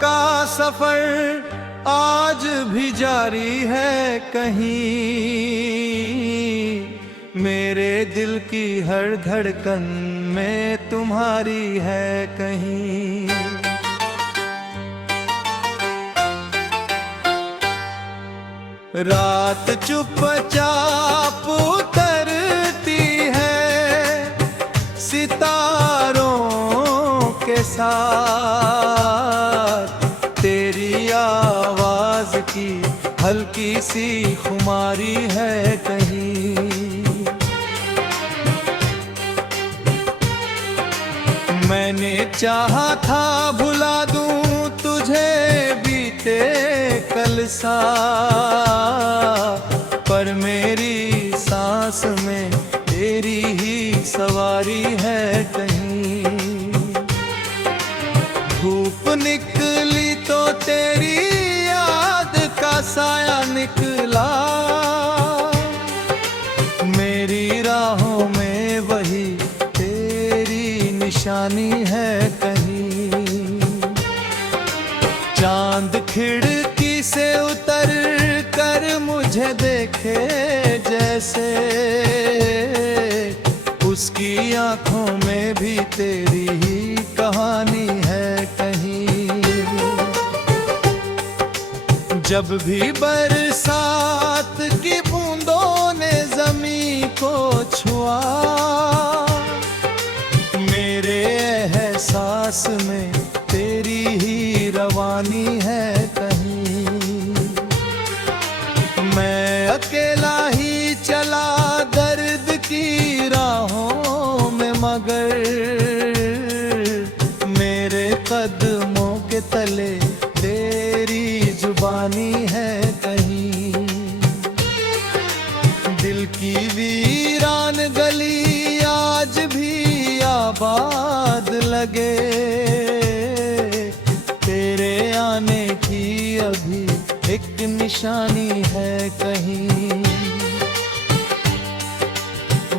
का सफर आज भी जारी है कहीं, मेरे दिल की हर धड़कन में तुम्हारी है कहीं। रात चुपचाप उतरती है सितारों के साथ, तेरी आवाज की हल्की सी खुमारी है कहीं। मैंने चाहा था भुला दूं तुझे बीते कल सा, पर मेरी सांस में तेरी ही सवारी है कहीं। धूप निकली तो तेरी याद का साया निकला, मेरी राहों में वही तेरी निशानी है कहीं। चांद खिड़की से उतर कर मुझे देखे जैसे, उसकी आंखों में भी तेरी ही कहानी है कहीं। जब भी बरसात की बूंदों ने ज़मीं को छुआ, मेरे एहसास में तेरी ही रवानी है कहीं। मैं अकेला ही चला दर्द की राहों में, मगर मेरे कदमों के तले तेरी जुबानी है कहीं। दिल की वीरान गली आज भी आबाद लगे, तेरे आने की अभी एक निशानी है कहीं।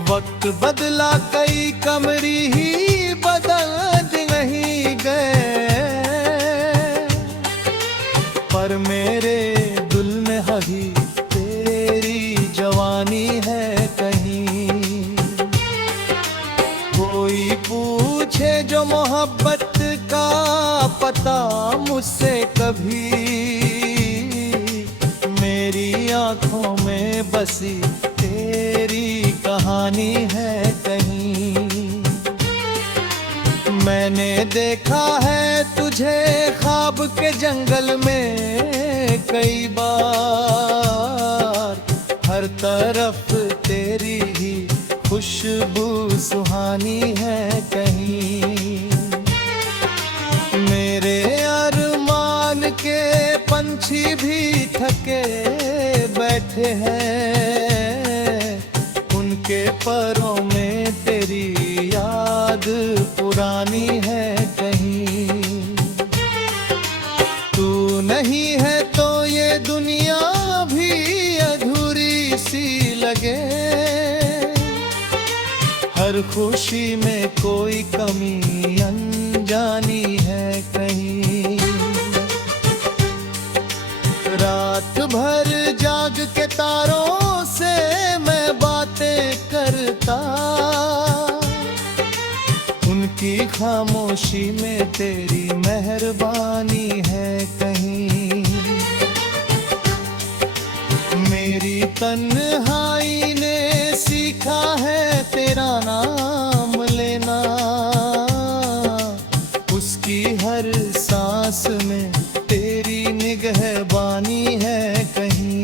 वक्त बदला कई कमरी ही बदल नहीं गए, पर मेरे दिल में अभी तेरी जवानी है कहीं। कोई पूछे जो मोहब्बत का पता मुझसे कभी, मेरी आंखों में बसी तेरी कहानी है कहीं। मैंने देखा है तुझे ख्वाब के जंगल में कई बार, हर तरफ तेरी ही खुशबू सुहानी है कहीं। मेरे अरमान के पंछी भी थके बैठे हैं, उनके परों में तेरी याद पुरानी है कहीं। तू नहीं है तो ये दुनिया भी अधूरी सी लगे, हर खुशी में कोई कमी अनजानी है कहीं। रात भर जाग के तारों से मैं बातें करता, उनकी खामोशी में तेरी मेहरबानी है कहीं। मेरी तन्हाई ने सीखा है तेरा नाम लेना, उसकी हर सांस में तेरी निगहबानी है कहीं।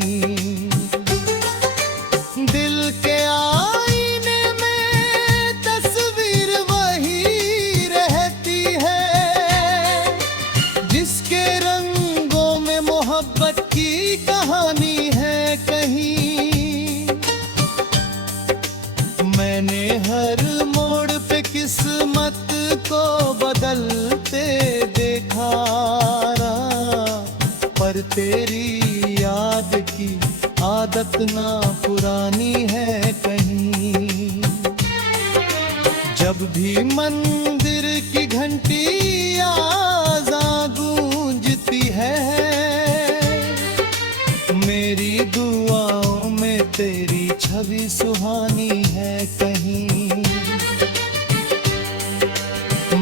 दिल के आईने में तस्वीर वही रहती है, जिसके रंगों में मोहब्बत की कहानी है कहीं। मैंने हर मोड़ पे किस्मत को बदलते देखा, पर तेरी याद की आदत ना पुरानी है कहीं। जब भी मंदिर की घंटी आज़ां गूंज है। मेरी दुआओं में तेरी छवि सुहानी है कहीं।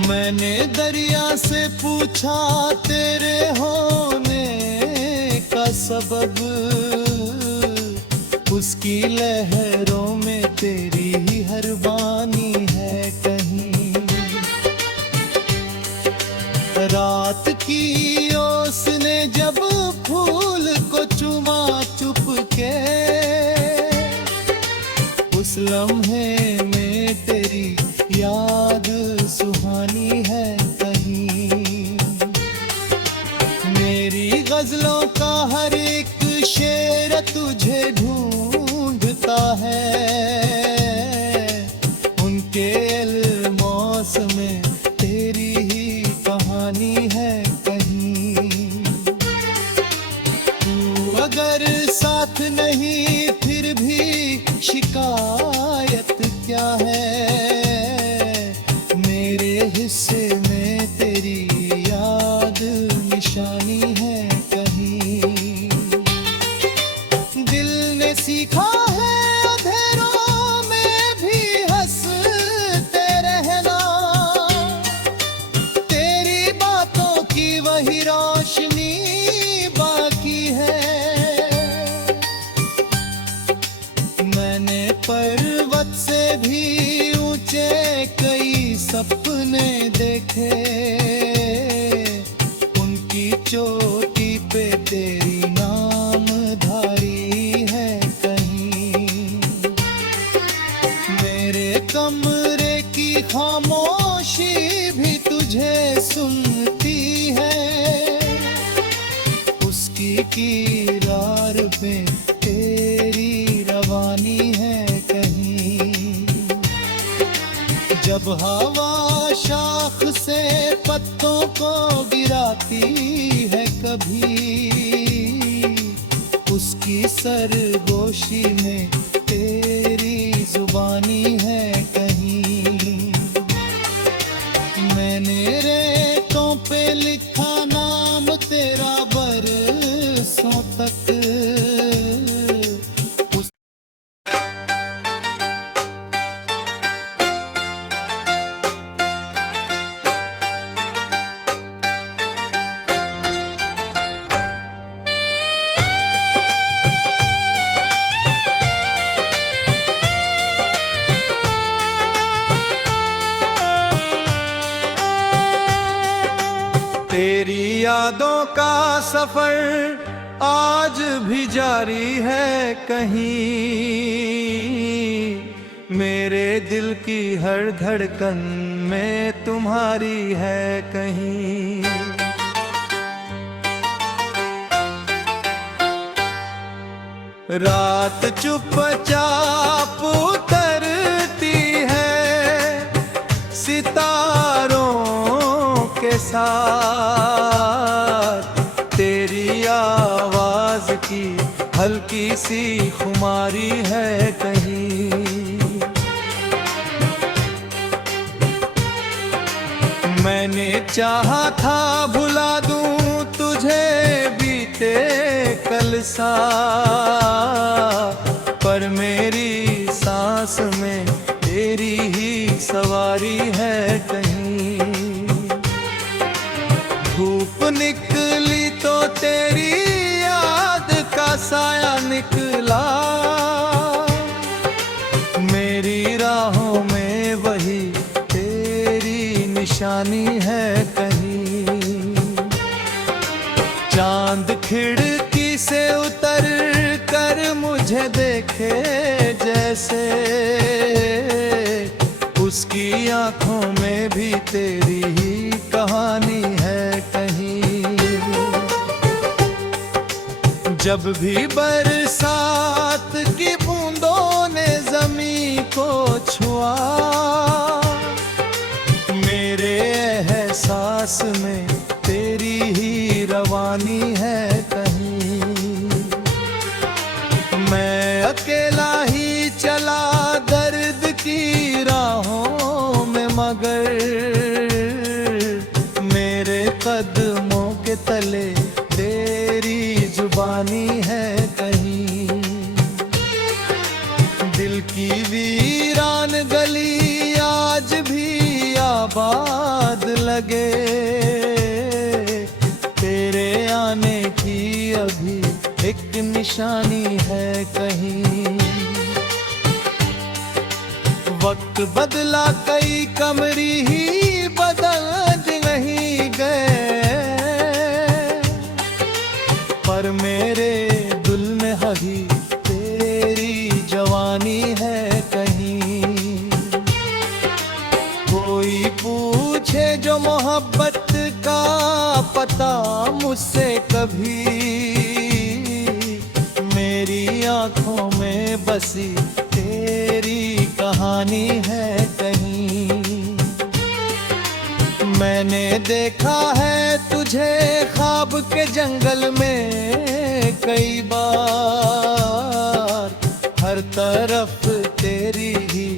मैंने दरिया से पूछा तेरे होने का सबब, उसकी लहरों में तेरी ही हर वाणी है कहीं। रात की ओस ने जब फूल को चुमा चुपके, उस लम्हे में तेरी याद सुहानी है कहीं। मेरी गजलों का हर एक शेर तुझे ढूंढता है, उनके अलमौस में तेरी ही कहानी है कहीं। तू अगर साथ नहीं फिर भी शिकायत क्या है, मेरे हिस्से में तेरी याद निशानी है कहीं। दिल ने सीखा है अंधेरों में भी हंसते रहना, तेरी बातों की वही रोशनी बाकी है। मैंने पर्वत से भी ऊंचे कई सपने देखे, उनकी चोटी पे तेरी नामधारी है कहीं। मेरे कमरे की खामोशी भी तुझे सुनती है, उसकी किरार पे तेरी रवानी है कहीं। जब हवा शाख से पत्तों को गिराती है कभी, उसकी सरगोशी में तेरी जुबानी है कहीं। मैंने रेतों पे लिखा नाम तेरा बरसों तक, तेरी यादों का सफर आज भी जारी है कहीं। मेरे दिल की हर धड़कन में तुम्हारी है कहीं। रात चुपचाप उतरती है सितारों के साथ, तेरी आवाज की हल्की सी खुमारी है कहीं। मैंने चाहा था भुला दूं तुझे बीते कल सा, पर मेरी सांस में तेरी ही सवारी है कहीं। धूप निकली तो तेरी याद का साया निकला, मेरी राहों में वही तेरी निशानी है कहीं। चांद खिड़की से उतर कर मुझे देखे जैसे, उसकी आंखों में भी तेरी ही कहानी है कहीं। जब भी बरसात की बूंदों ने जमीन को छुआ, मेरे एहसास में तेरी ही रवानी है कहीं। मैं अकेला ही चला दर्द की राहों में, मगर मेरे कदमों के तले की वीरान गली आज भी आबाद लगे, तेरे आने की अभी एक निशानी है कहीं। वक्त बदला कई कमरी ही बदल नहीं गए, पर मेरे दिल में अभी तेरी जवानी है कहीं। कोई पूछे जो मोहब्बत का पता मुझसे कभी, मेरी आंखों में बसी तेरी कहानी है कहीं। मैंने देखा है तुझे ख्वाब के जंगल में कई बार, हर तरफ तेरी ही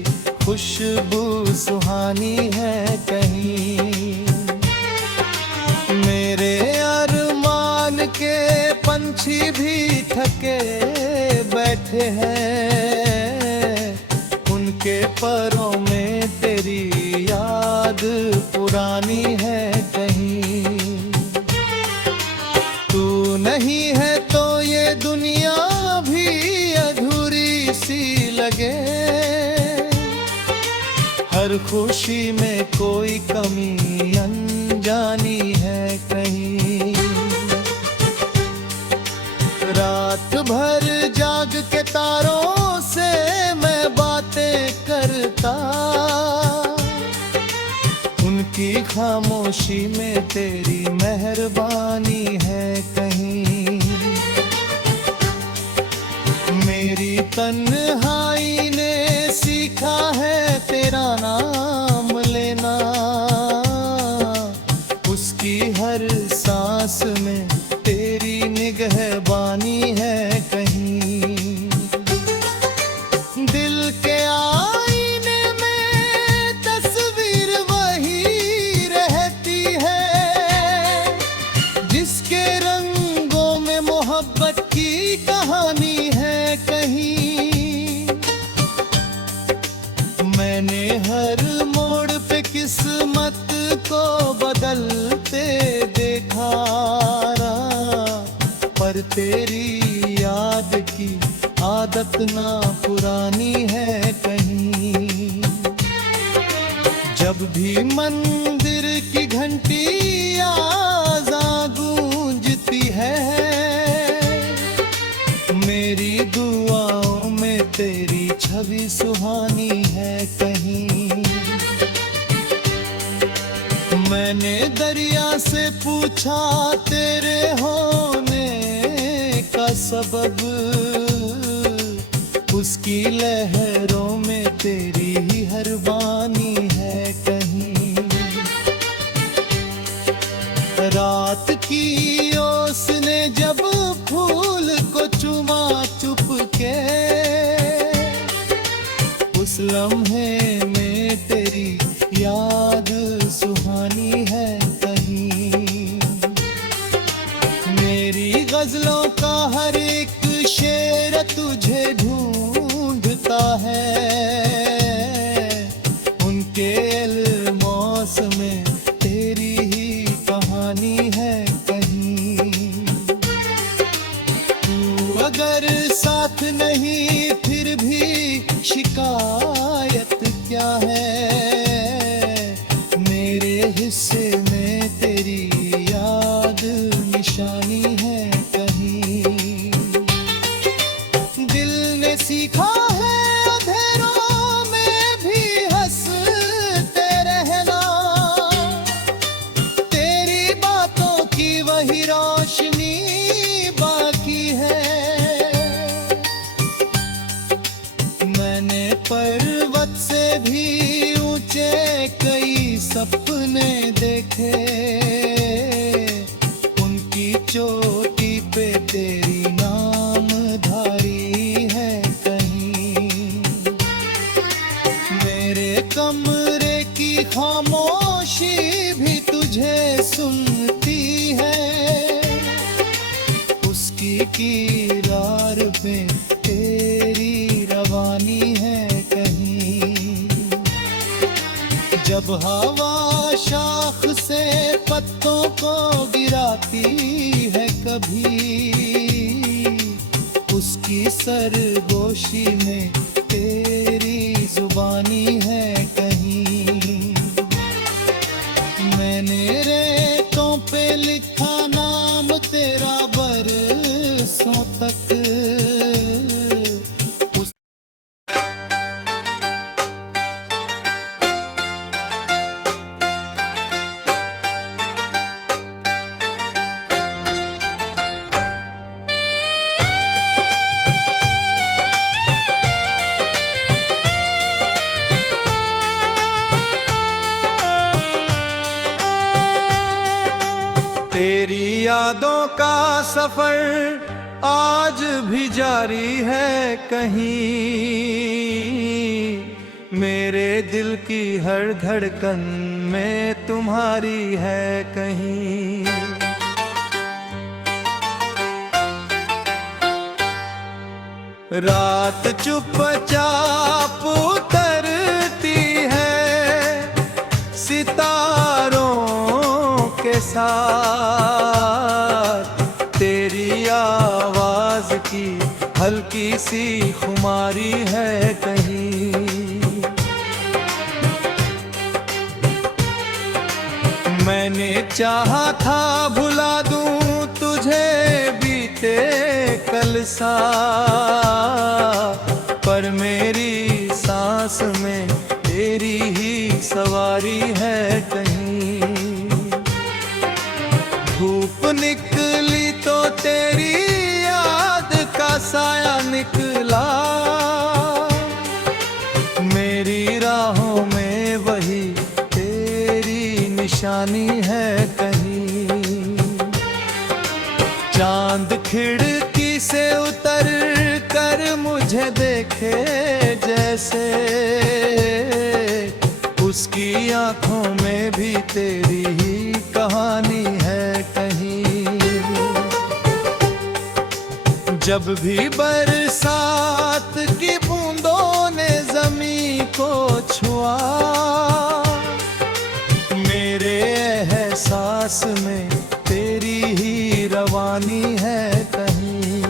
खुशबू सुहानी है कहीं। मेरे अरमान के पंछी भी थके बैठे हैं, उनके परों में तेरी याद पुरानी है कहीं। तू नहीं है तो ये दुनिया भी अधूरी सी लगे, हर खुशी में कोई कमी अनजानी है कहीं। रात भर जाग के तारों से मैं बातें करता, उनकी खामोशी में तेरी मेहरबानी है कहीं। मेरी तन्हाई ने सीखा है तेरा नाम लेना, उसकी हर सांस में तेरी निगहबानी है कहीं। दिल के आईने में तस्वीर वही रहती है, जिसके रंगों में मोहब्बत की कहानी है कहीं। मैंने हर मोड़ पे किस्मत को बदलते देखा, पर तेरी याद की आदत ना पुरानी है कहीं। जब भी मंदिर की घंटी आज़ां गूंजती है, मेरी दुआओं में तेरी छवि सुहानी है कहीं। मैंने दरिया से पूछा तेरे होने का सबब, उसकी लहरों में तेरी ही हर बानी है कहीं। रात की ओस ने जब फूल को चुमा चुपके, उस लम्हे में तेरी याद सुहानी है कहीं। मेरी गजलों का हर एक शेर तुझे ढूंढता है, उनके अल्मोस में तेरी ही कहानी है कहीं। तू अगर साथ नहीं फिर भी शिकायत क्या है, मेरे हिस्से में तेरी याद निशानी है कहीं। दिल ने सीखा है अंधेरों में भी हंसते रहना, तेरी बातों की वही रोशनी बाकी है। मैंने पर्वत से भी ऊंचे कई सपने देखे, उनकी चोटी पे तेरी नामधारी है कहीं। मेरे कमरे की खामोशी भी तुझे सुनती है, उसकी किरार पे तेरी रवानी है जब हवा शाख से पत्तों को गिराती है कभी, उसकी सरगोशी में तेरी जुबानी है कहीं। मैंने रेतों पे लिखा नाम तेरा बरसों तक। तेरी यादों का सफर आज भी जारी है कहीं, मेरे दिल की हर धड़कन में तुम्हारी है कहीं। रात चुपचाप उतरती है सितारों के साथ, तेरी आवाज की हल्की सी खुमारी है कहीं। मैंने चाहा था भुला दूं तुझे बीते कल सा, पर मेरी सांस में तेरी ही सवारी है कहीं। धूप निकली तो तेरी याद का साया निकला, मेरी राहों में वही तेरी निशानी है कहीं। चांद खिड़की से उतर कर मुझे देखे जैसे, उसकी आंखों में भी तेरी ही कहानी है कहीं। जब भी बरसात की बूंदों ने ज़मीं को छुआ, मेरे एहसास में तेरी ही रवानी है कहीं।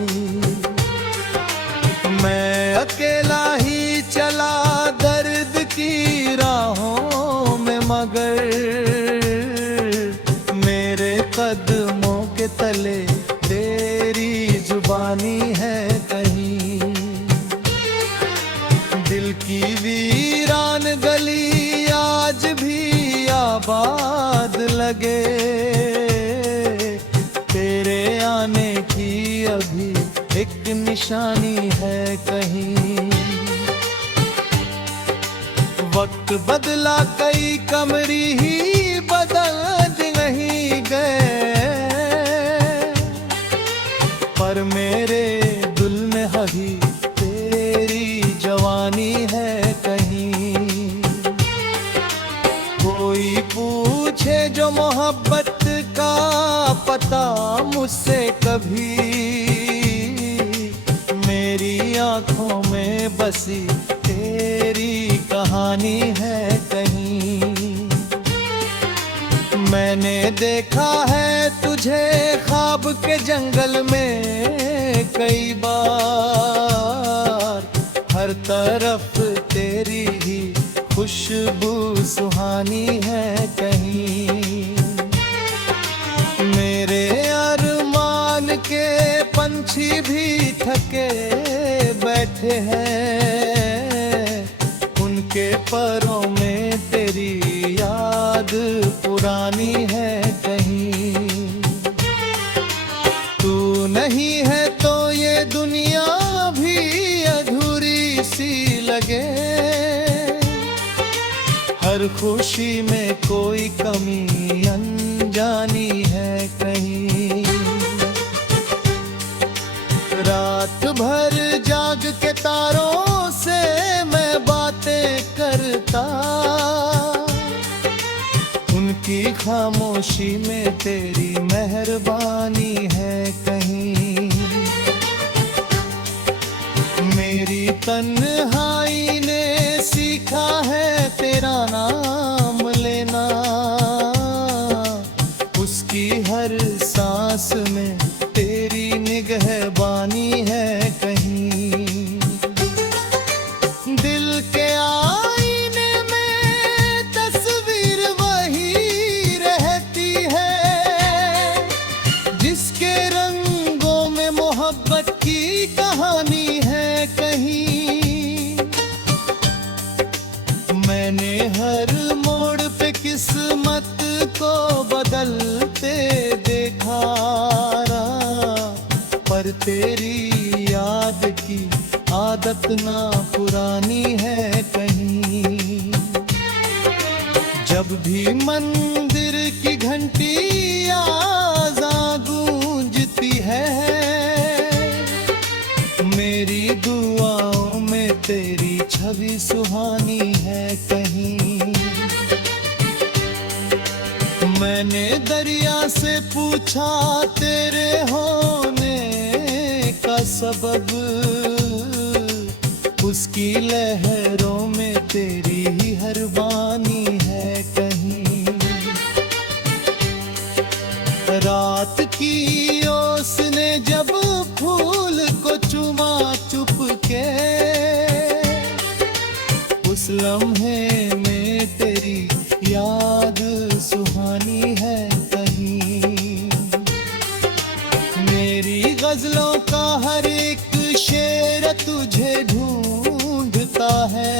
मैं अकेला ही चला दर्द की राहों में, मगर मेरे कदमों के तले तेरी जुबानी है कहीं। दिल की वीरान गली आज भी आबाद लगे, तेरे आने की अभी एक निशानी है कहीं। वक्त बदला कई कमरी ही बदल नहीं गए, पर मेरे दिल में अभी तेरी जवानी है कहीं। कोई पूछे जो मोहब्बत का पता मुझसे कभी, मेरी आंखों में बसी तेरी कहानी है कहीं। मैंने देखा है तुझे ख्वाब के जंगल में कई बार, हर तरफ तेरी ही खुशबू सुहानी है कहीं। मेरे अरमान के पंछी भी थके बैठे हैं, उनके परों में तेरी याद पुरानी है कहीं। तू नहीं है तो ये दुनिया भी अधूरी सी लगे, हर खुशी में कोई कमी अनजानी है कहीं। रात भर जाग के तारों से मैं बातें करता, उनकी खामोशी में तेरी मेहरबानी है कहीं। मेरी तन्हाई ने सीखा है तेरा नाम लेना, उसकी हर सांस में तेरी निगहबानी है कहीं। दिल के आईने में तस्वीर वही रहती है, जिसके रंगों में मोहब्बत की कहानी है कहीं। मैंने हर मोड़ पे किस्मत को बदलते देखा, पर तेरी याद की आदत ना पुरानी है कहीं। जब भी मंदिर की घंटी आज़ां गूंजती है, मेरी दुआओं में तेरी छवि सुहानी है कहीं। मैंने दरिया से पूछा तेरे होने का सबब, उसकी लहरों में तेरी ही हर वाणी है कहीं। रात की ओस ने जब फूल को चुमा चुपके, उस लम्हे में तेरी याद सुहानी है कहीं। मेरी गजलों का हर एक शेर तुझे ढूंढता है,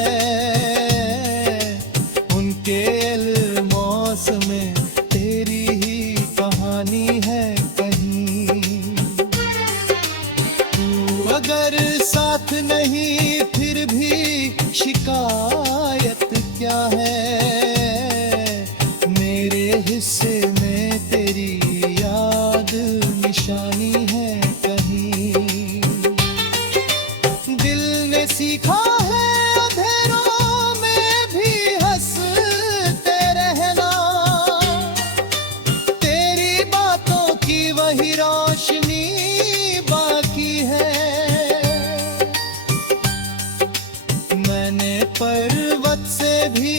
उनके अल्मोस में तेरी ही कहानी है कहीं। तू अगर साथ नहीं फिर भी शिकायत क्या है, मेरे हिस्से में तेरी याद निशानी है कहीं। दिल ने सीखा है अंधेरों में भी हंसते रहना, तेरी बातों की वही रोशनी बाकी है। मैंने पर्वत से भी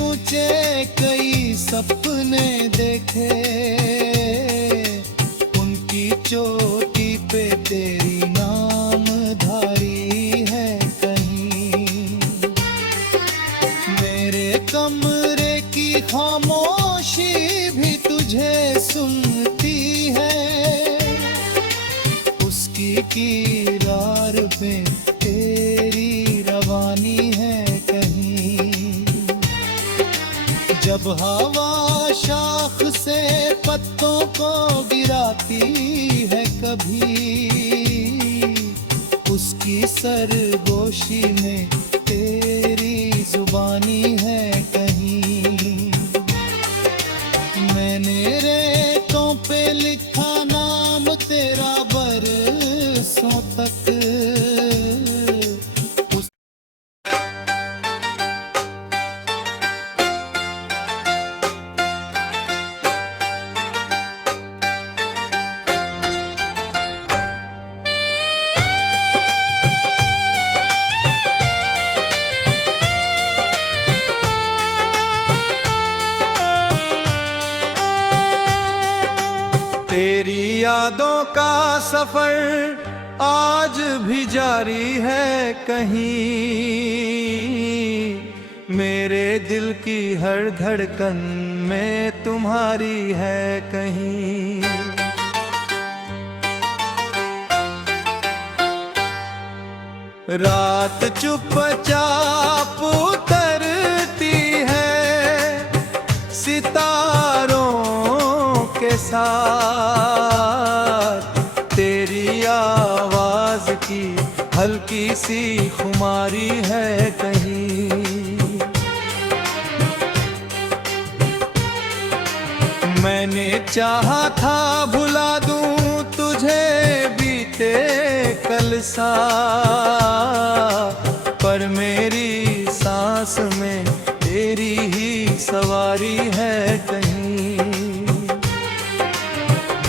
ऊंचे कई सपने देखे, उनकी चोटी पे तेरी नामधारी है कहीं। मेरे कमरे की खामोशी भी तुझे सुनती है, उसकी किरार पे तेरी रवानी है कहीं। जब हवा शाख से पत्तों को गिराती है कभी, उसकी सरगोशी में तेरी जुबानी है कहीं। मैंने रेतों पे लिखा नाम तेरा बरसों तक, तेरी यादों का सफर आज भी जारी है कहीं। मेरे दिल की हर धड़कन में तुम्हारी है कहीं। रात चुपचाप उतरती है सितारों के साथ, तेरी आवाज की हल्की सी खुमारी है कहीं। मैंने चाहा था भुला दूं तुझे बीते कल सा, पर मेरी सांस में तेरी ही सवारी है कहीं।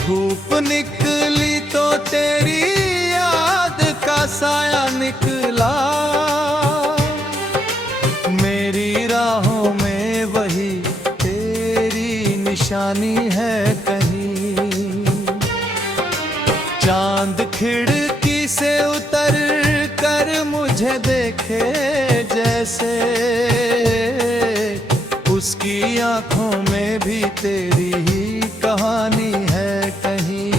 धूप निकली तो तेरी याद का साया निकला, मेरी राहों में वही निशानी है कहीं। चांद खिड़की से उतर कर मुझे देखे जैसे, उसकी आंखों में भी तेरी ही कहानी है कहीं।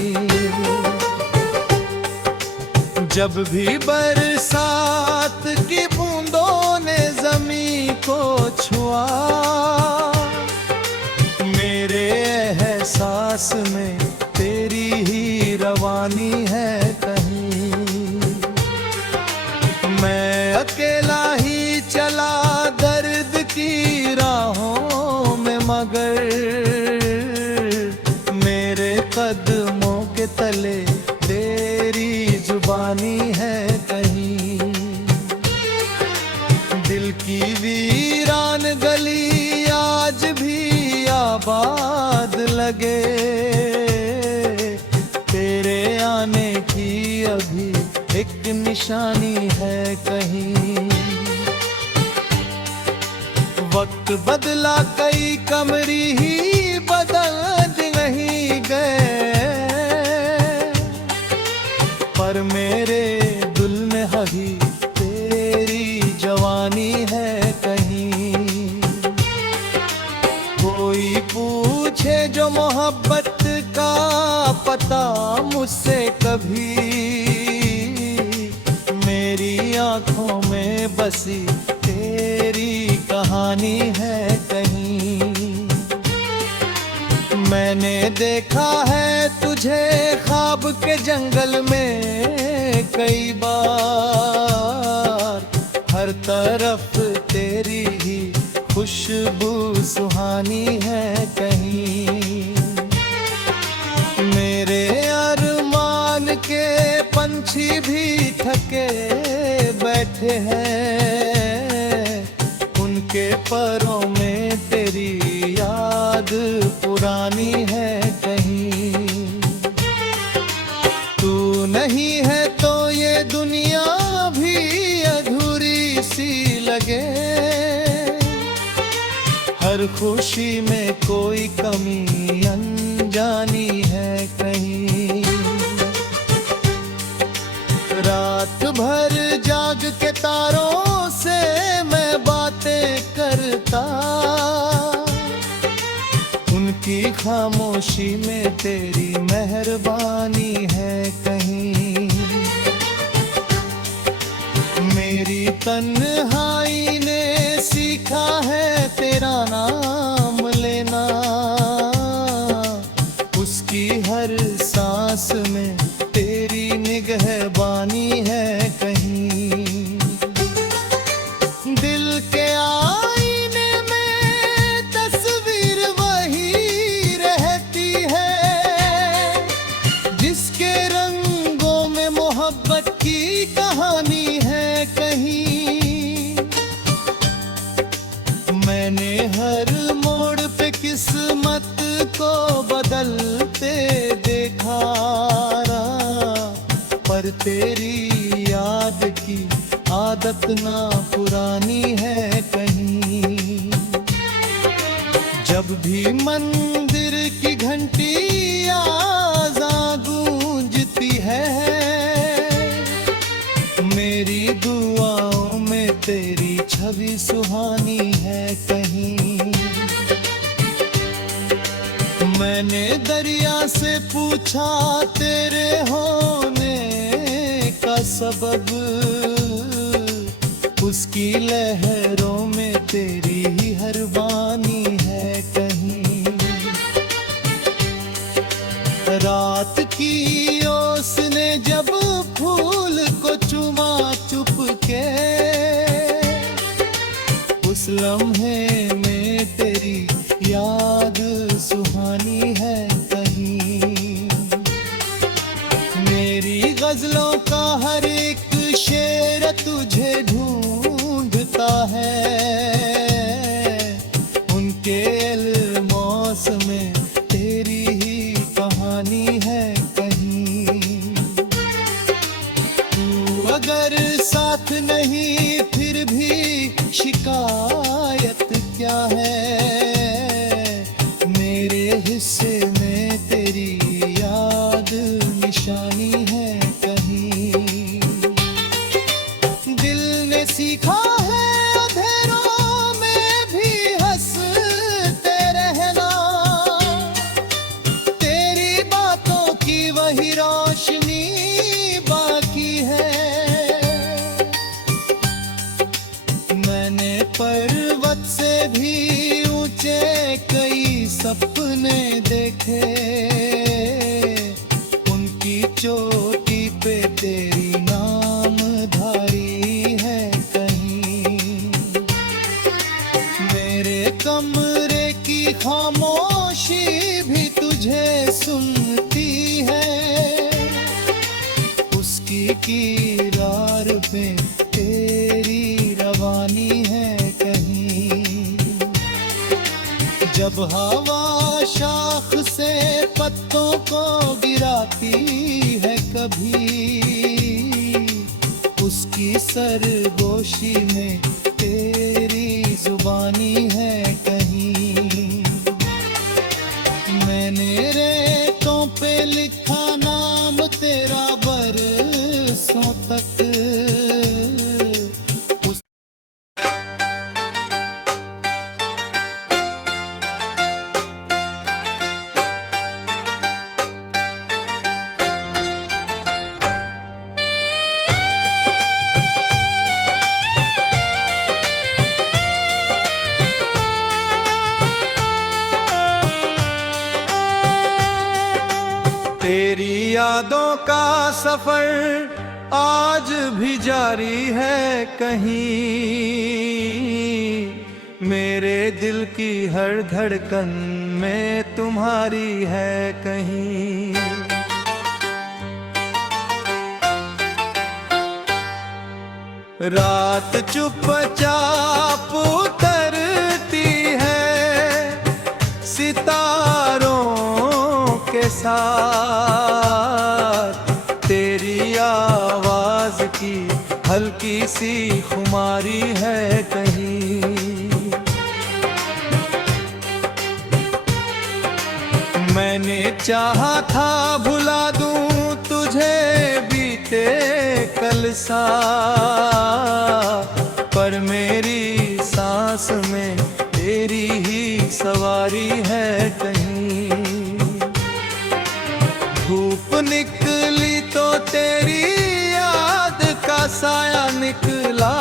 जब भी बरसात की बूंदों ने ज़मीं को छुआ, मेरे एहसास में तेरी ही रवानी है कहीं। मैं अकेला ही चला दर्द की राहों में, मगर मेरे कदमों के तले तेरी जुबानी है कहीं। दिल की वीरान गली आज भी आबाद लगे, तेरे आने की अभी एक निशानी है कहीं। वक्त बदला कई कमरी ही बदल नहीं गए, पर मेरे दिल में अभी तेरी जवानी है कहीं। कोई पूछे जो मोहब्बत का पता मुझसे कभी, मेरी आंखों में बसी तेरी कहानी है कहीं। मैंने देखा है तुझे ख्वाब के जंगल में कई बार, हर तरफ तेरी ही खुशबू सुहानी है कहीं। मेरे अरमान के पंछी भी थके बैठे हैं, उनके परों में तेरी याद पुरानी है कहीं। तू नहीं है तो ये दुनिया भी अधूरी सी लगे, हर खुशी में कोई कमी अनजानी है कहीं। रात भर जाग के तारों से मैं बातें करता, उनकी खामोशी में तेरी मेहरबानी है कहीं। मेरी तन्हाई ने सीखा है तेरा नाम लेना, उसकी हर सांस में तेरी निगहबानी है कहीं। दिल के आईने में तस्वीर वही रहती है, जिसके रंगों में मोहब्बत की कहानी है कहीं। मैंने हर मोड़ पे किस्मत को बदलते देखा, पर तेरी याद की आदत ना पुरानी है कहीं। जब भी मंदिर की घंटी आज़ां गूंजती है, मेरी दुआओं में तेरी छवि सुहानी है कहीं। मैंने दरिया से पूछा तेरे होने का सबब, उसकी लहरों में तेरी ही हर वाणी है कहीं। रात की ओस ने जब फूल को चुमा चुपके, उस लम्हे में तेरी याद सुहानी है कहीं। मेरी गजलों का हर एक शेर तुझे ढूंढता है, उनके अल्मोस में तेरी ही कहानी है कहीं। तू अगर साथ नहीं फिर भी शिकायत क्या है, मेरे सीखा है अंधेरों में भी हंसते रहना, तेरी बातों की वही रोशनी बाकी है। मैंने पर्वत से भी ऊंचे कई सपने देखे, उनकी चोटी पे तेरी नामधारी है कहीं। मेरे कमरे की खामोशी भी तुझे सुनती है, उसकी किरार पे तेरी रवानी है कहीं। जब हवा शाख से पत्तों को गिराती है कभी, उसकी सरगोशी में तेरी जुबानी है कहीं। मैंने रेतों पे लिखा नाम तेरा बरसों तक, तेरी यादों का सफर आज भी जारी है कहीं। मेरे दिल की हर धड़कन में तुम्हारी है कहीं। रात चुपचाप उतरती है सितारों के साथ, तेरी आवाज की हल्की सी खुमारी है कहीं। मैंने चाहा था भुला दूं तुझे बीते कल सा, पर मेरी सांस में तेरी ही सवारी है कहीं। धूप निकली तो तेरी याद का साया निकला,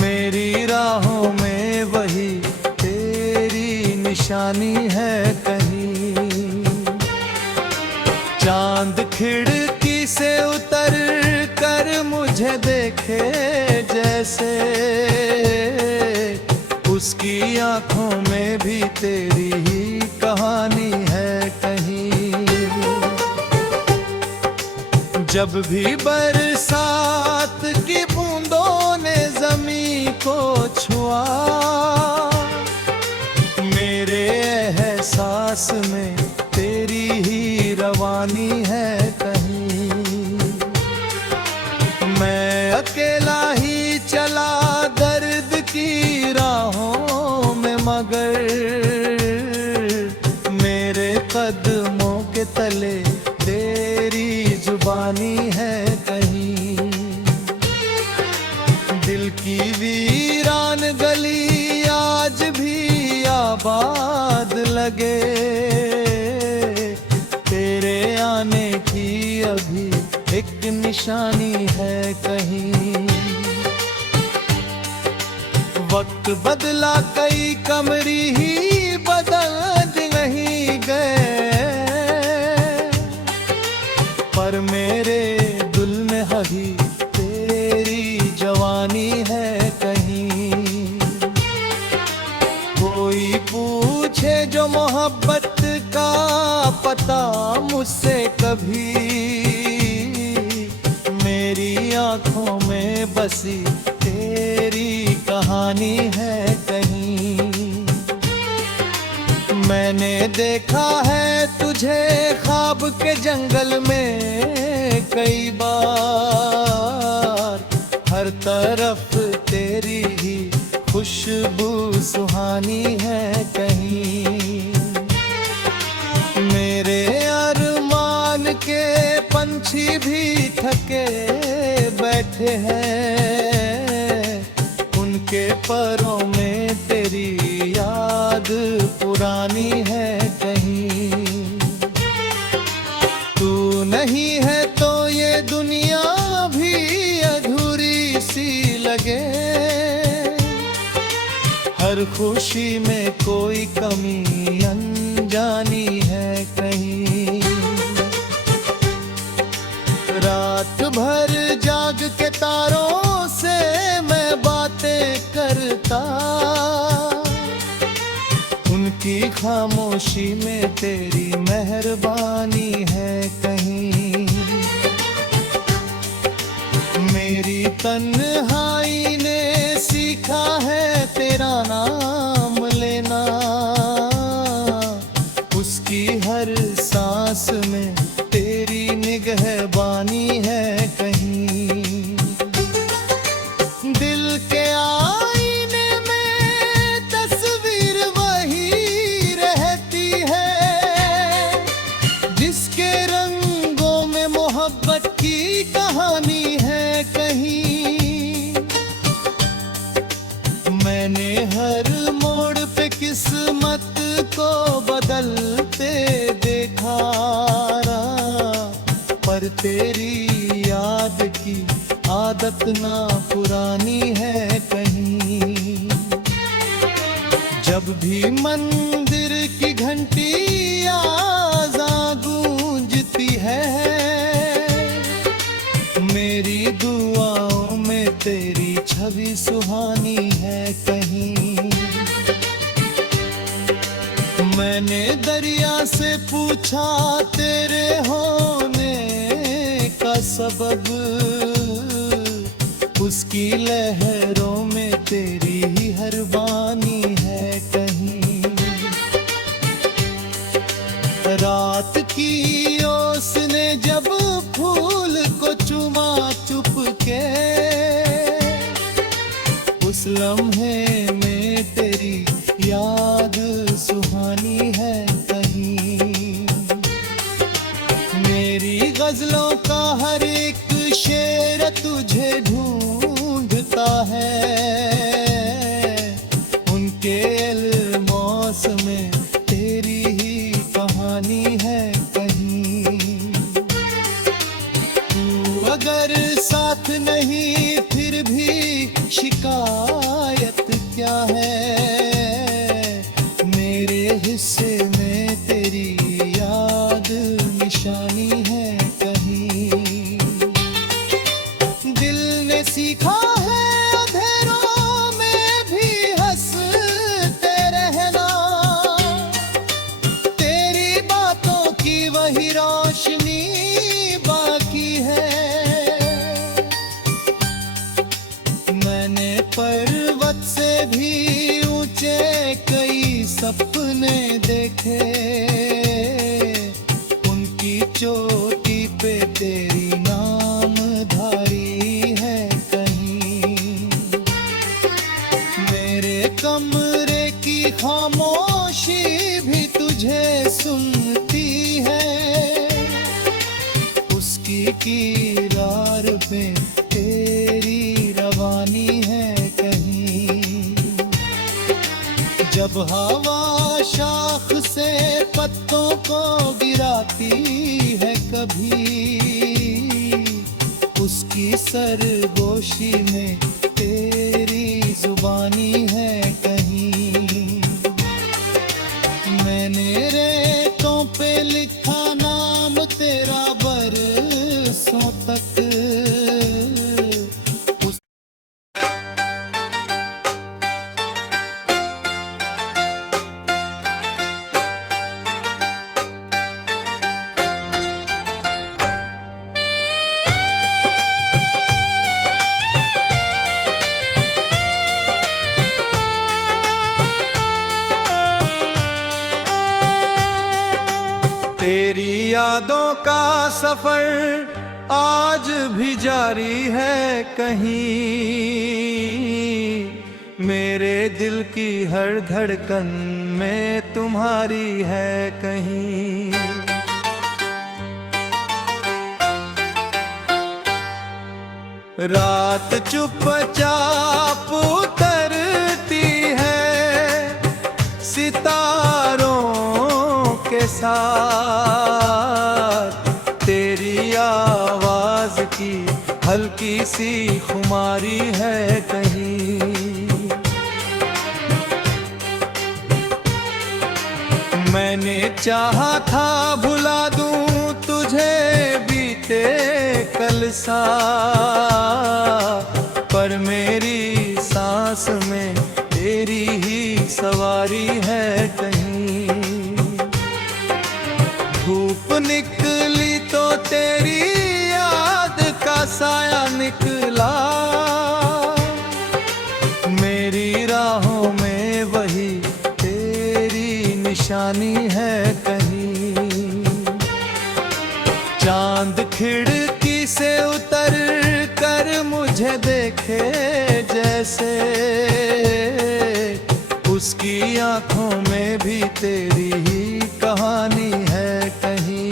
मेरी राहों में वही तेरी निशानी है कहीं। चांद खिड़की से उतर कर मुझे देखे जैसे, उसकी आंखों में भी तेरी ही कहानी है कहीं। जब भी बरसात की बूंदों ने जमीन को छुआ, मेरे एहसास में तेरी ही रवानी है कहीं। मैं अकेला ही चला दर्द की राहों में, मगर मेरे कदमों के तले तेरी जुबानी है कहीं। दिल की वीरान गली आज भी आबाद लगे, तेरे आने की अभी एक निशानी है कहीं। वक्त बदला कई कमरी ही बदल नहीं गए, पर मेरे दिल में अभी तेरी जवानी है कहीं। कोई पूछे जो मोहब्बत का पता मुझसे कभी, मेरी आंखों में बसी तेरी कहानी है कहीं। मैंने देखा है तुझे ख्वाब के जंगल में कई बार, हर तरफ तेरी ही खुशबू सुहानी है कहीं। मेरे अरमान के पंछी भी थके बैठे बैठे हैं, उनके पैरों में तेरी याद पुरानी है कहीं। तू नहीं है तो ये दुनिया भी अधूरी सी लगे, हर खुशी में कोई कमी अनजानी है कहीं। रात भर जाग के तारों से मैं बातें करता, उनकी खामोशी में तेरी मेहरबानी है कहीं। मेरी तन्हाई ने सीखा है तेरा नाम लेना, उसकी हर सांस में तेरी निगहबानी है कहीं। दिल के आईने में तस्वीर वही रहती है, जिसके रंगों में मोहब्बत की कहानी है कहीं। मैंने हर मोड़ पे किस्मत को बदलते देखा, पर तेरी याद की आदत ना पुरानी है कहीं। जब भी मंदिर की घंटी आज़ां गूंजती है, मेरी दुआओं में तेरी छवि सुहानी है कहीं। मैंने दरिया से पूछा तेरे होने का सबब, उसकी लहरों में तेरी ही हर वाणी है कहीं। रात की ओस ने जब फूल को चुमा चुपके, उस लम्हे में तेरी याद सुहानी है कहीं। मेरी गजलों का हर एक शेर तुझे ढूंढता है, उनके अल्मोस में तेरी ही कहानी है कहीं। तू अगर साथ नहीं फिर भी शिकायत क्या है, मेरे हिस्से में तेरी याद निशानी है कहीं। दिल ने सीखा है अंधेरों में भी हंसते रहना, तेरी बातों की वही रोशनी बाकी है। मैंने पर्वत से भी ऊंचे कई सपने देखे, उनकी चोटी पे तेरी नामधारी है कहीं। मेरे कमरे की खामोशी भी तुझे सुनती है, उसकी किरार पे तेरी रवानी है कहीं। जब हवा शाख से पत्तों को गिराती है कभी, उसकी सरगोशी में तेरी जुबानी है कहीं। मैंने रेतों पे लिखा नाम तेरा बरसों तक, तेरी यादों का सफर आज भी जारी है कहीं। मेरे दिल की हर धड़कन में तुम्हारी है कहीं। रात चुपचाप उतरती है सितारों के साथ, तेरी आवाज की हल्की सी खुमारी है कहीं। मैंने चाहा था भुला दूं तुझे बीते कल सा, पर मेरी सांस में तेरी ही सवारी है कहीं। धूप निकली तो तेरी याद का साया निकला, मेरी राहों में वही तेरी निशानी है कहीं। चांद खिड़की से उतर कर मुझे देखे जैसे, उसकी आंखों में भी तेरी ही कहानी है कहीं।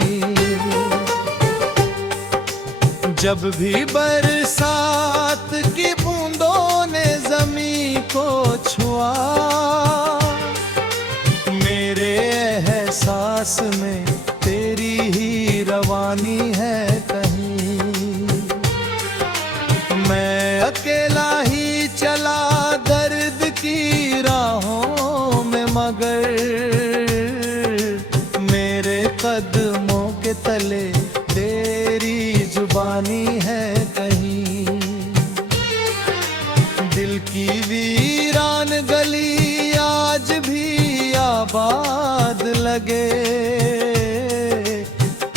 जब भी बरसात की बूंदों ने ज़मीं को छुआ, मेरे एहसास में तेरी ही रवानी है कहीं। मैं अकेला ही चला दर्द की राहों में, मगर मेरे कदमों के तले तेरी जुबानी है कहीं। दिल की वीरान गली आज भी आबाद लगे,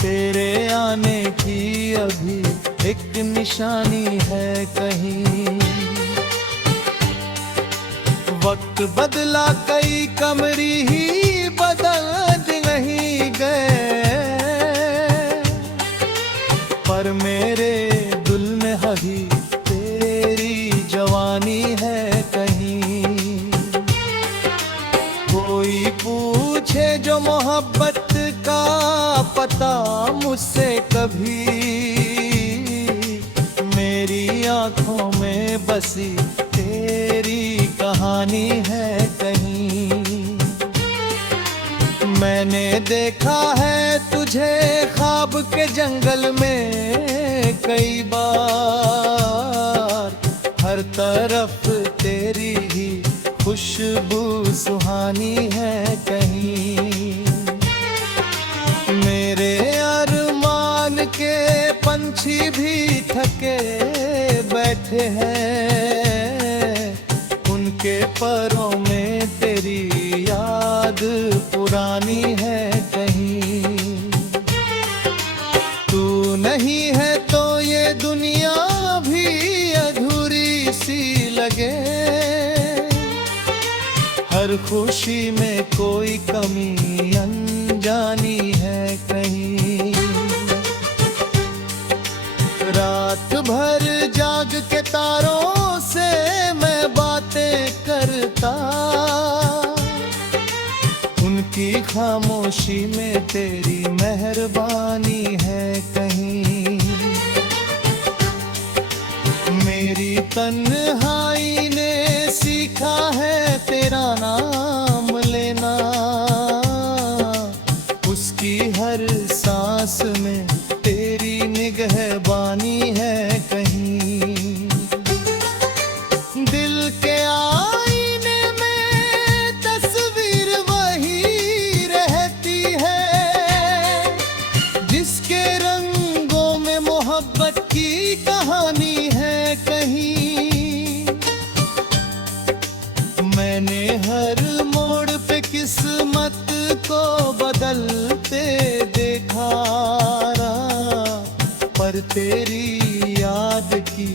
तेरे आने की अभी एक निशानी है कहीं। वक्त बदला कई कमरी ही बदल नहीं गए, पर मेरे दिल में अभी तेरी जवानी है कहीं। कोई पूछे जो मोहब्बत का पता मुझसे कभी, मेरी आंखों में बसी तेरी कहानी है कहीं। मैंने देखा है तुझे ख्वाब के जंगल में कई बार, हर तरफ तेरी ही खुशबू सुहानी है कहीं। मेरे अरमान के पंछी भी थके बैठे हैं, उनके परों में तेरी याद पुरानी है कहीं। तू नहीं है तो ये दुनिया भी अधूरी सी लगे, हर खुशी में कोई कमी अनजानी है कहीं। रात भर जाग के तारों से मैं बातें करता, उनकी खामोशी में तेरी मेहरबानी है कहीं। मेरी तन्हाई ने सीखा है तेरा नाम लेना, उसकी हर सांस में तेरी निगहबानी है कहीं। दिल के आईने में तस्वीर वही रहती है, जिसके रंगों में मोहब्बत की कहानी है कहीं। मैंने हर मोड़ पे किस्मत को बदलते देखा, पर तेरी याद की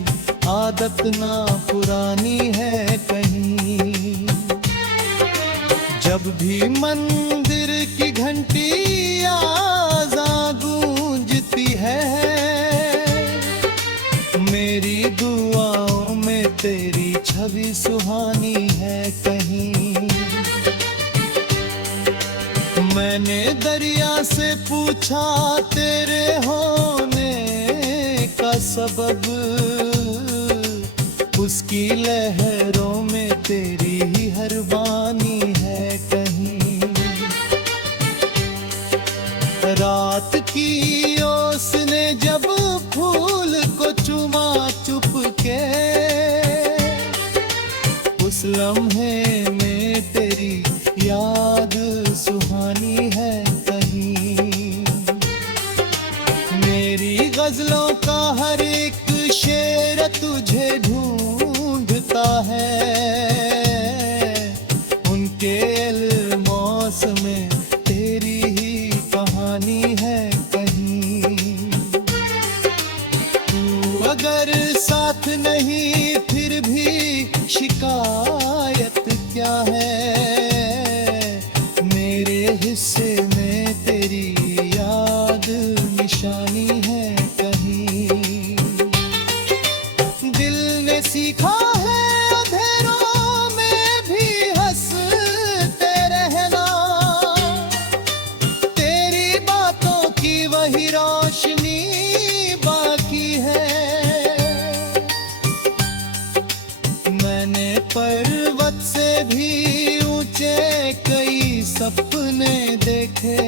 आदत ना पुरानी है कहीं। जब भी मंदिर की घंटी आज़ां गूंजती है, मेरी दुआओं में तेरी छवि सुहानी है कहीं। मैंने दरिया से पूछा तेरे होने का सबब, उसकी लहरों में तेरी ही हर वाणी है कहीं। रात की ओस ने जब फूल को चुमा चुपके, उस लम्हे में तेरी याद सुहानी है कहीं। मेरी गजलों का हर एक शेर तुझे ढूंढता है, उनके अल्मौस में तेरी ही कहानी है कहीं। तू अगर साथ नहीं फिर भी शिकायत क्या है, मेरे हिस्से में तेरी याद निशानी है कहीं। दिल ने सीखा है अंधेरों में भी हंसते रहना, तेरी बातों की वही रोशनी बाकी है। मैंने पर्वत से भी ऊंचे कई सपने देखे,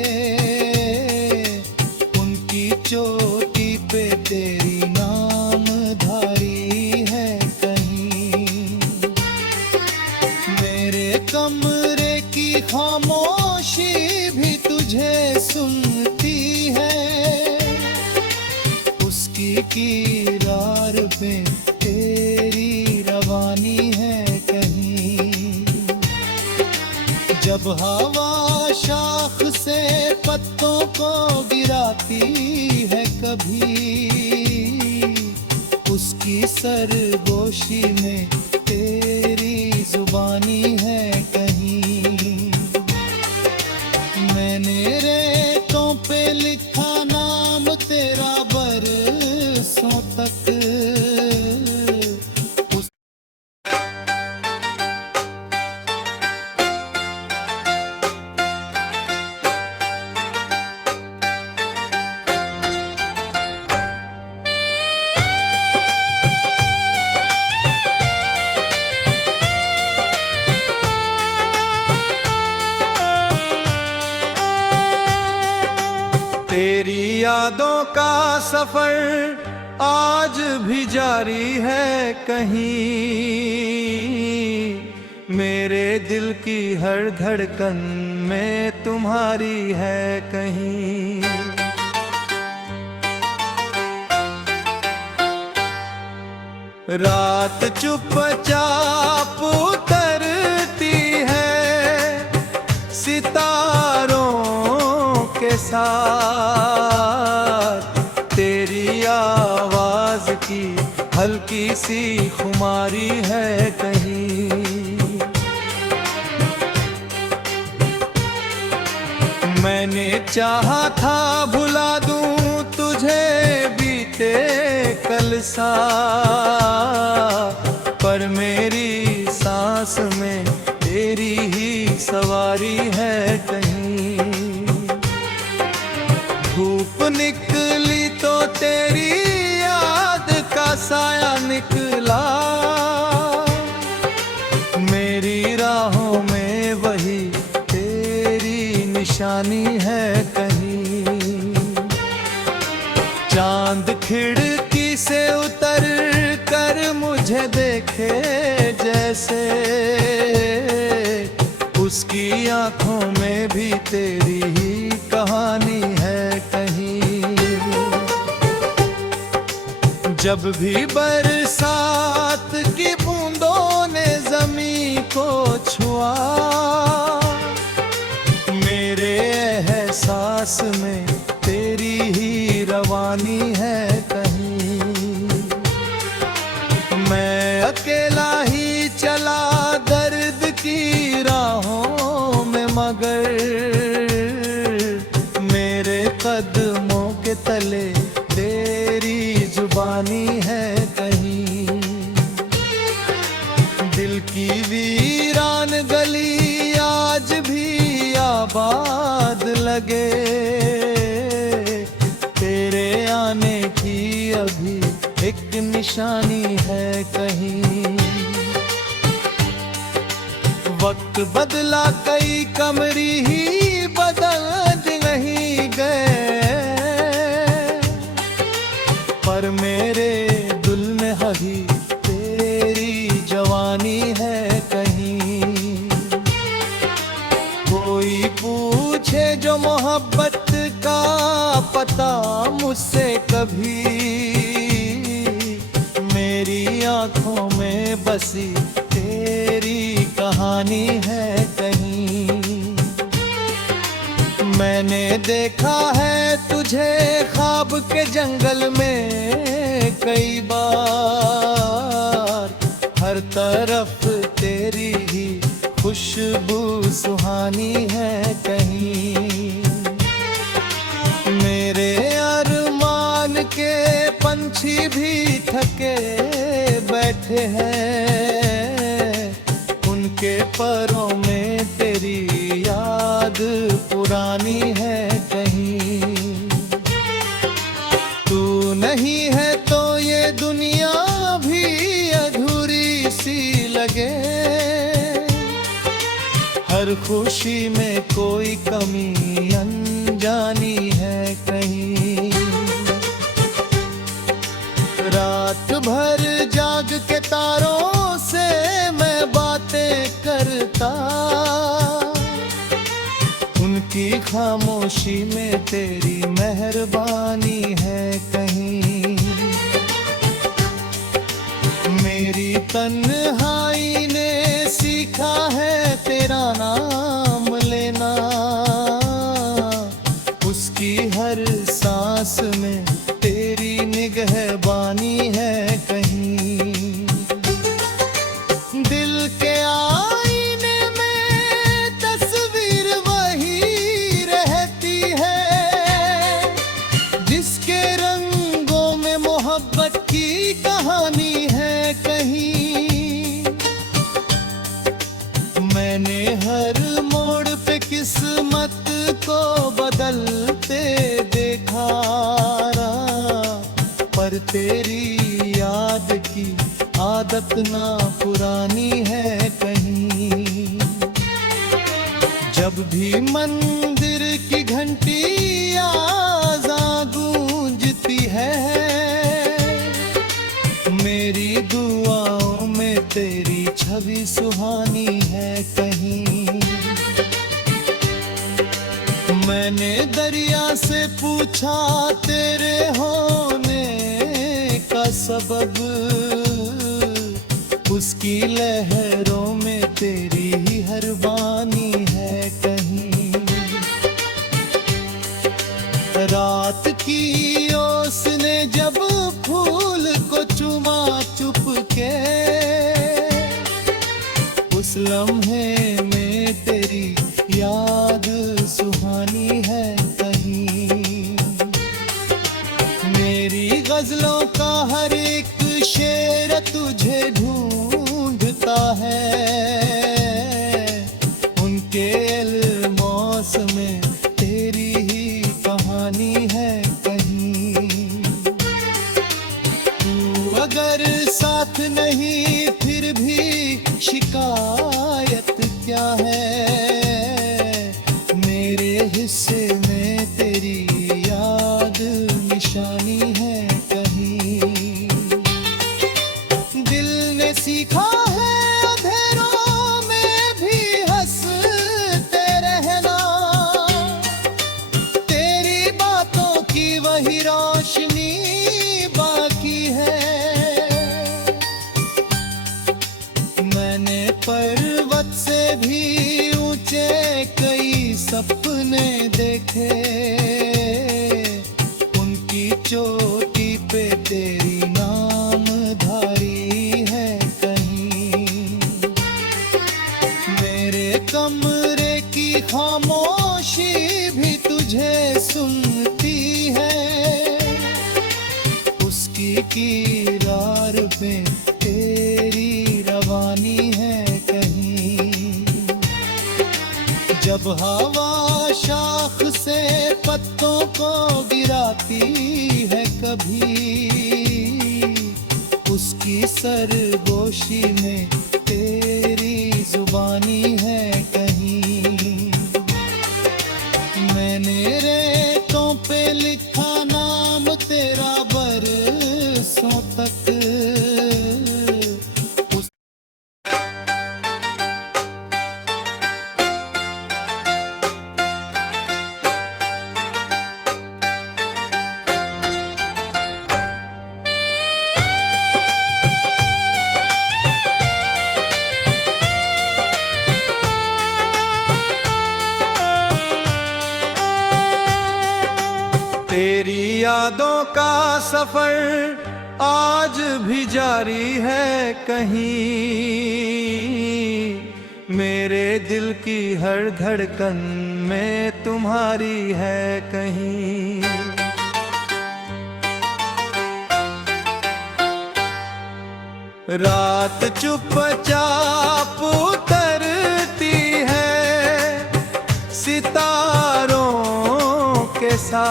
उनकी चोटी पे तेरी नामधारी है कहीं। मेरे कमरे की खामोशी भी तुझे सुनती है, उसकी किरार पे तेरी रवानी है कहीं। जब हवा शाख से पत्तों को गिराती है कभी, उसकी सरगोशी में तेरी जुबानी है कहीं। मैंने रेतों पे लिखा नाम तेरा बरसों तक, तेरी यादों का सफर आज भी जारी है कहीं। मेरे दिल की हर धड़कन में तुम्हारी है कहीं। रात चुपचाप उतरती है सितारों के साथ, तेरी आवाज की हल्की सी खुमारी है कहीं। मैंने चाहा था भुला दूं तुझे बीते कल सा, पर मेरी सांस में तेरी ही सवारी है कहीं। धूप निकली तो तेरी याद का साया निकला, मेरी राहों में वही तेरी निशानी है कहीं। चांद खिड़की से उतर कर मुझे देखे जैसे, उसकी आंखों में भी तेरी ही कहानी है कहीं। जब भी बरसात की बूंदों ने जमीन को छुआ, मेरे एहसास में तेरी ही रवानी है कहीं। मैं अकेला ही चला दर्द की राहों में, मगर मेरे कदमों के तले तेरी जुबानी है कहीं। दिल की वीरान गली आज भी आबाद लगे, तेरे आने की अभी एक निशानी है कहीं। वक्त बदला कई कमरी ही बदल नहीं गए, पर मेरे दिल में अभी तेरी जवानी है कहीं। कोई पूछे जो मोहब्बत का पता मुझसे कभी, मेरी आंखों में बसी तेरी कहानी है कहीं। मैंने देखा है तुझे ख्वाब के जंगल में कई बार, हर तरफ तेरी ही खुशबू सुहानी है कहीं। मेरे अरमान के पंछी भी थके बैठे हैं, उनके परों में तेरी याद पुरानी है कहीं। तू नहीं है तो ये दुनिया भी अधूरी सी लगे, हर खुशी में कोई कमी अनजानी है कहीं। रात भर जाग के तारों से मैं बातें करता, उनकी खामोशी में तेरी मेहरबानी है कहीं। मेरी तन्हाई ने सीखा है तेरा नाम लेना, उसकी हर सांस में तेरी निगहबानी है कहीं। दिल के आईने में तस्वीर वही रहती है, जिसके रंगों में मोहब्बत की कहानी है कहीं। मैंने हर मोड़ पे किस्मत को बदलते देखा, पर तेरी याद की आदत ना पुरानी है कहीं। जब भी मंदिर की घंटी आज़ां गूंजती है, मेरी दुआओं में तेरी छवि सुहानी है कहीं। मैंने दरिया से पूछा तेरे होने का सबब, उसकी लहरों में तेरी ही हर वाणी है कहीं। रात की ओस ने जब फूल को चुमा चुपके, उस लम्हे में तेरी याद सुहानी है कहीं। मेरी गजलों का हर एक शेर तुझे ढूंढता है, उनके अल्मोस में तेरी ही कहानी है कहीं। तू अगर साथ नहीं फिर भी शिकायत क्या है, मेरे हिस्से में तेरी याद निशानी है कहीं। दिल ने सीखा है अंधेरों में भी हंसते रहना, तेरी बातों की वही रोशनी बाकी है। मैंने पर्वत से भी ऊंचे कई सपने देखे, उनकी चोटी पे तेरी नामधारी है कहीं। मेरे कमरे की खामोशी भी तुझे सुनती है, उसकी किरार पे तेरी रवानी है कहीं। जब हवा शाख से पत्तों को गिराती है कभी, उसकी सरगोशी में तेरी जुबानी है यादों का सफर आज भी जारी है कहीं, मेरे दिल की हर धड़कन में तुम्हारी है कहीं। रात चुपचाप उतरती है सितारों के साथ,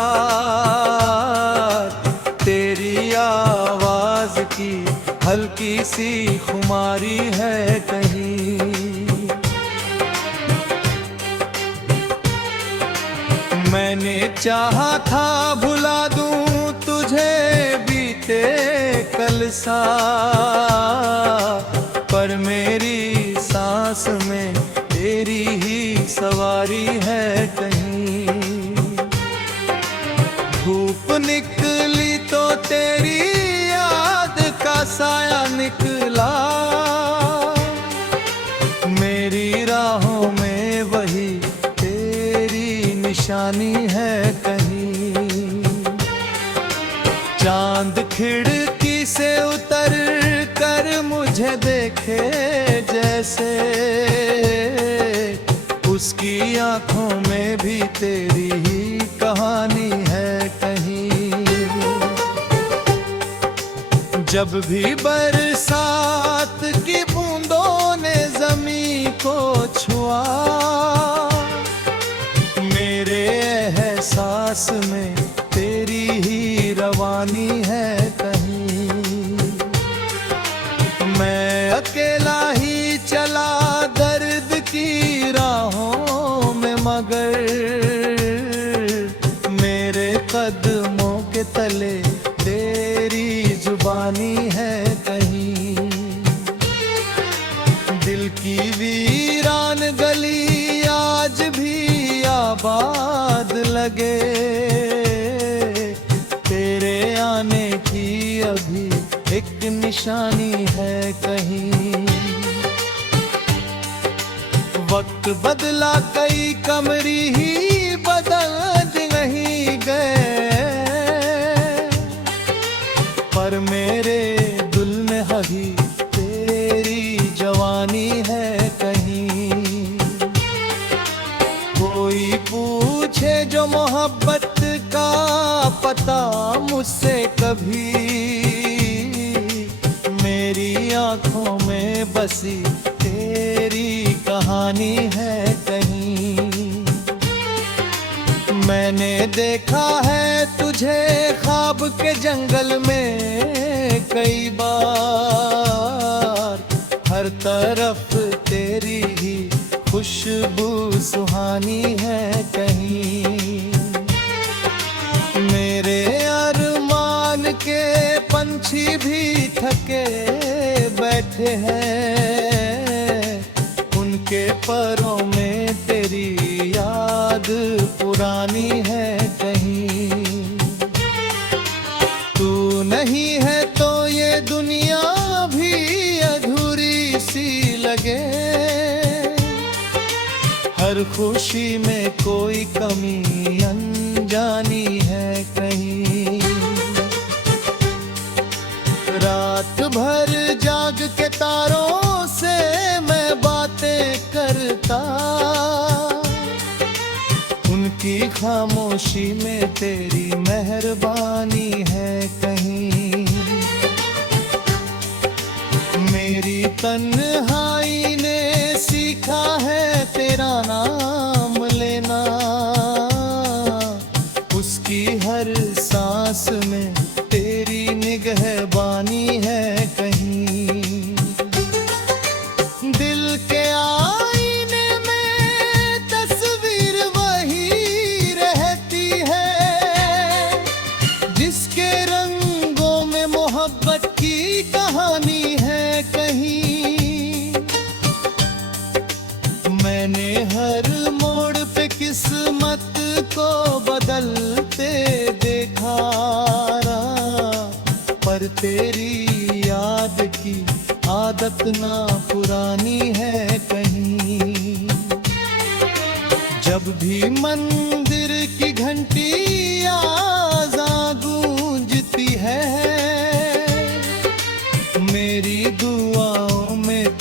तेरी आवाज की हल्की सी खुमारी है कहीं। मैंने चाहा था भुला दूं तुझे बीते कल सा, पर मेरी सांस में तेरी ही सवारी है कहीं। धूप निकली तो तेरी याद का साया निकला, मेरी राहों में वही तेरी निशानी है कहीं। चांद खिड़की से उतर कर मुझे देखे जैसे, उसकी आंखों में भी तेरी ही कहानी है कहीं। जब भी बरसात की बूंदों ने ज़मीं को छुआ, मेरे एहसास में तेरी ही रवानी है कहीं। मैं अकेला ही चला दर्द की राहों में, मगर मेरे कदमों के तले तेरी जुबानी है कहीं। दिल की वीरान गली आज भी आबाद लगे, तेरे आने की अभी एक निशानी है कहीं। वक्त बदला कई कमरी ही बदल नहीं गए, पर मेरे दिल में अभी तेरी जवानी है कहीं। कोई पूछे जो मोहब्बत का पता मुझसे कभी, मेरी आंखों में बसी तेरी कहानी है कहीं। मैंने देखा है तुझे ख्वाब के जंगल में कई बार, हर तरफ तेरी ही खुशबू सुहानी है कहीं। मेरे अरमान के पंछी भी थके बैठे हैं, उनके परों में तेरी याद पुरानी है कहीं। तू नहीं है तो ये दुनिया भी अधूरी सी लगे, हर खुशी में कोई कमी अनजानी है कहीं। रात भर जाग के तारों से मैं बातें करता, उनकी खामोशी में तेरी मेहरबानी है कहीं। मेरी तन्हाई ने सीखा है तेरा नाम लेना, उसकी हर सांस में तेरी निगहबानी है कहीं। दिल के आईने में तस्वीर वही रहती है, जिसके रंगों में मोहब्बत की कहानी है कहीं। मैंने हर मोड़ पे किस्मत को बदलते देखा, पर तेरी याद की आदत ना पुरानी है कहीं। जब भी मंदिर की घंटी आज़ान गूंजे,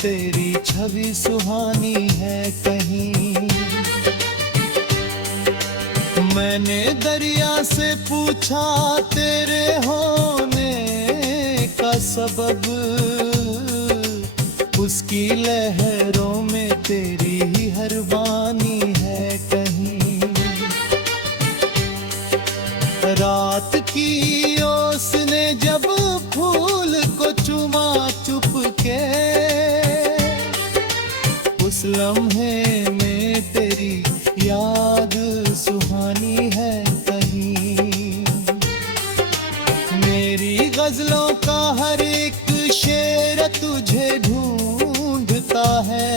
तेरी छवि सुहानी है कहीं। मैंने दरिया से पूछा तेरे होने का सबब, उसकी लहरों में तेरी ही हर वाणी है कहीं। रात की ओस ने जब फूल को चुमा चुपके, उस लम्हे में तेरी याद सुहानी है कहीं। मेरी गजलों का हर एक शेर तुझे ढूंढता है,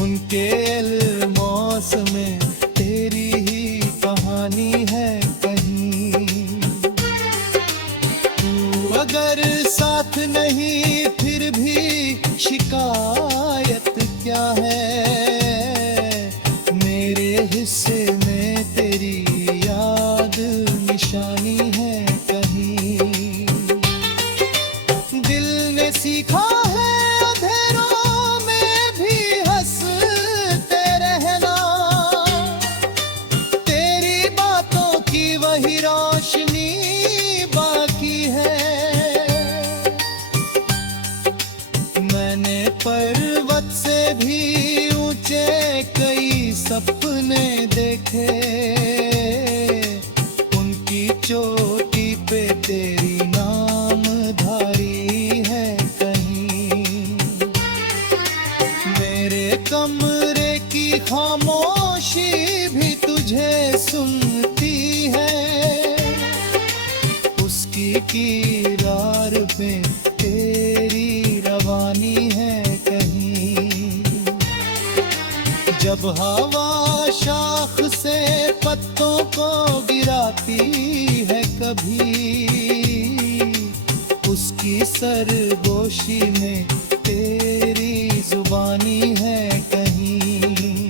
उनके अल्मोस में तेरी ही कहानी है कहीं। तू अगर साथ नहीं फिर भी शिकायत क्या है, मेरे हिस्से में तेरी याद निशानी है कहीं। दिल ने सीखा है अंधेरों में भी हंसते रहना, तेरी बातों की वही रोशनी बाकी है। मैंने पर्वत से भी ऊंचे कई सपने देखे, उनकी चोटी पे तेरी नामधारी है कहीं। मेरे कमरे की खामोशी भी तुझे सुनती है, उसकी किरार पे तेरी रवानी है कहीं। जब हवा शाख से पत्तों को गिराती है कभी, उसकी सरगोशी में तेरी जुबानी है कहीं।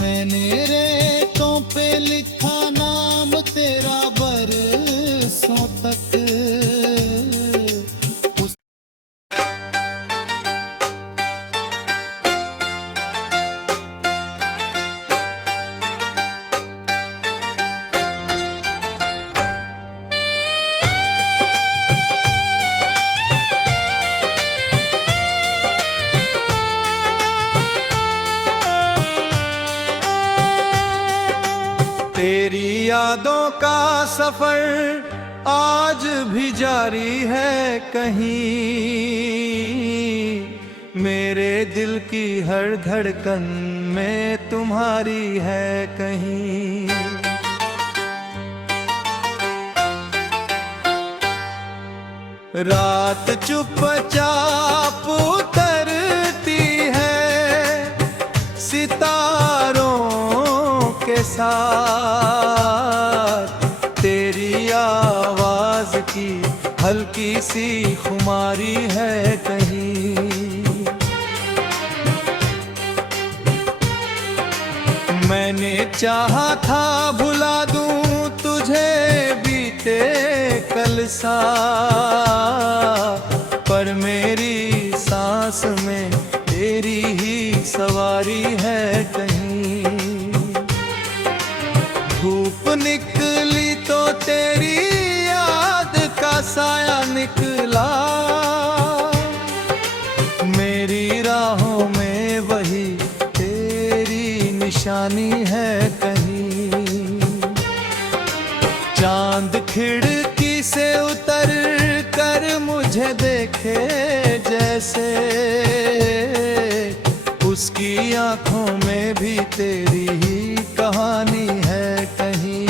मैंने रेतों पे लिखा नाम तेरा बरसों तक, तेरी यादों का सफर आज भी जारी है कहीं। मेरे दिल की हर धड़कन में तुम्हारी है कहीं। रात चुपचाप उतरती है सितारों के साथ, तेरी आवाज की हल्की सी खुमारी है कहीं। मैंने चाहा था भुला दूं तुझे बीते कल सा, पर मेरी सांस में तेरी ही सवारी है कहीं। धूप निकली तो तेरी याद का साया निकला, मेरी राहों में वही तेरी निशानी है कहीं। चांद खिड़की से उतर कर मुझे देखे जैसे, उसकी आंखों में भी तेरी ही कहानी है कहीं।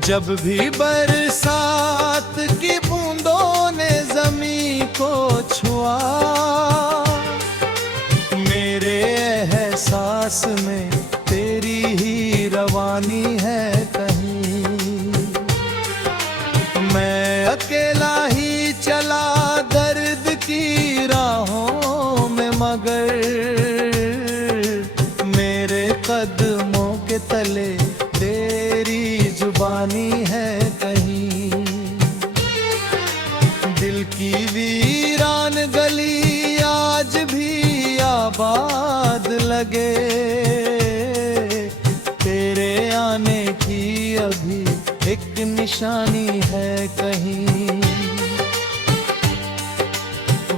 जब भी बरसात की बूंदों ने जमीन को छुआ, मेरे एहसास में तेरी ही रवानी है कहीं। मैं अकेला ही चला दर्द की राहों में, मगर मेरे कदमों के तले तेरी जुबानी है कहीं। की वीरान गली आज भी आबाद लगे, तेरे आने की अभी एक निशानी है कहीं।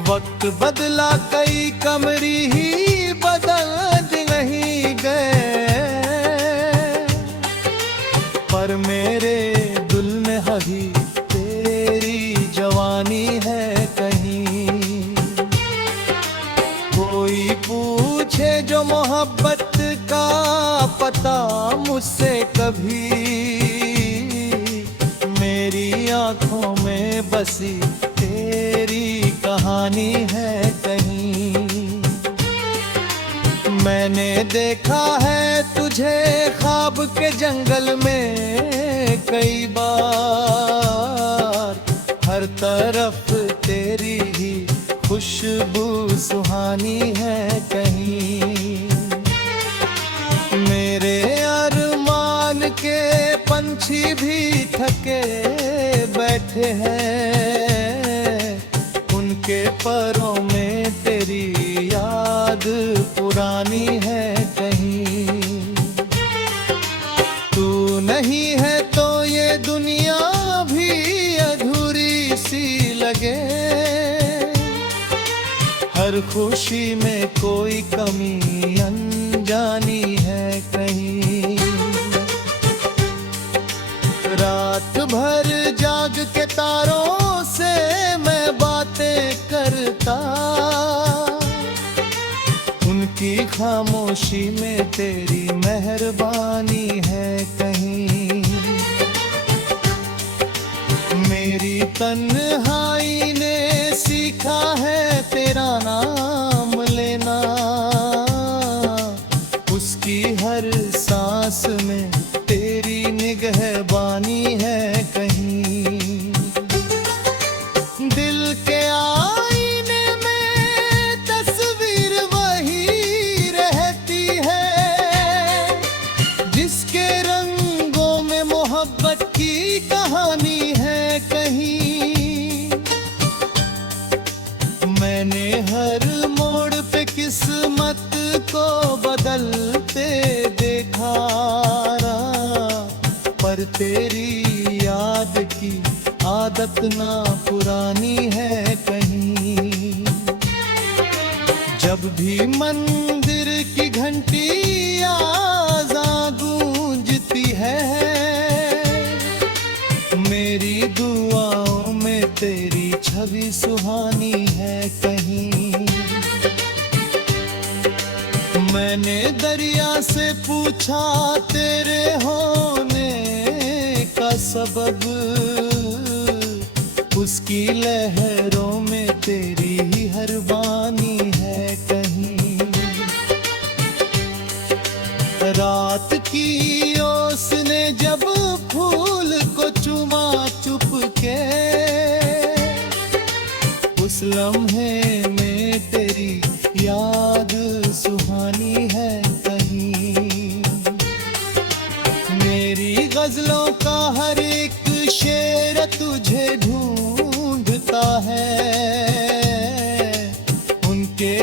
वक्त बदला कई कमरी ही बदल नहीं गए, पर मेरे दिल में अभी तेरी जवानी है कहीं। कोई पूछे जो मोहब्बत का पता मुझसे कभी, मेरी आंखों में बसी तेरी कहानी है कहीं। मैंने देखा है तुझे ख्वाब के जंगल में कई बार, हर तरफ तेरी ही खुशबू सुहानी है कहीं। मेरे अरमान के पंछी भी थके बैठे हैं, उनके परों में तेरी याद पुरानी है कहीं। तू नहीं है तो ये दुनिया भी अधूरी सी लगे, हर खुशी में कोई कमी अनजानी है कहीं। रात भर जाग के तारों से मैं बातें करता, उनकी खामोशी में तेरी मेहरबानी है कहीं। मेरी तन्हाई ने सीखा है तेरा नाम लेना, उसकी हर सांस में तेरी निगहबानी है कहीं। दिल के आईने में तस्वीर वही रहती है, जिसके रंगों में मोहब्बत की कहानी है कहीं। मैंने हर मोड़ पे किस्मत को बदलते देखा, पर तेरी याद की आदत ना पुरानी है कहीं। जब भी मंदिर की घंटी आज़ां गूंजती है, मेरी दुआओं में तेरी छवि सुहानी है कहीं। मैंने दरिया से पूछा तेरे होने का सबब, उसकी लहरों में तेरी ही हर वाणी है कहीं। रात की ओस ने जब फूल को चुमा चुपके, उस लम्हे में तेरी याद सुहानी है कहीं। मेरी गजलों का हर एक शेर तुझे ढूंढता है, उनके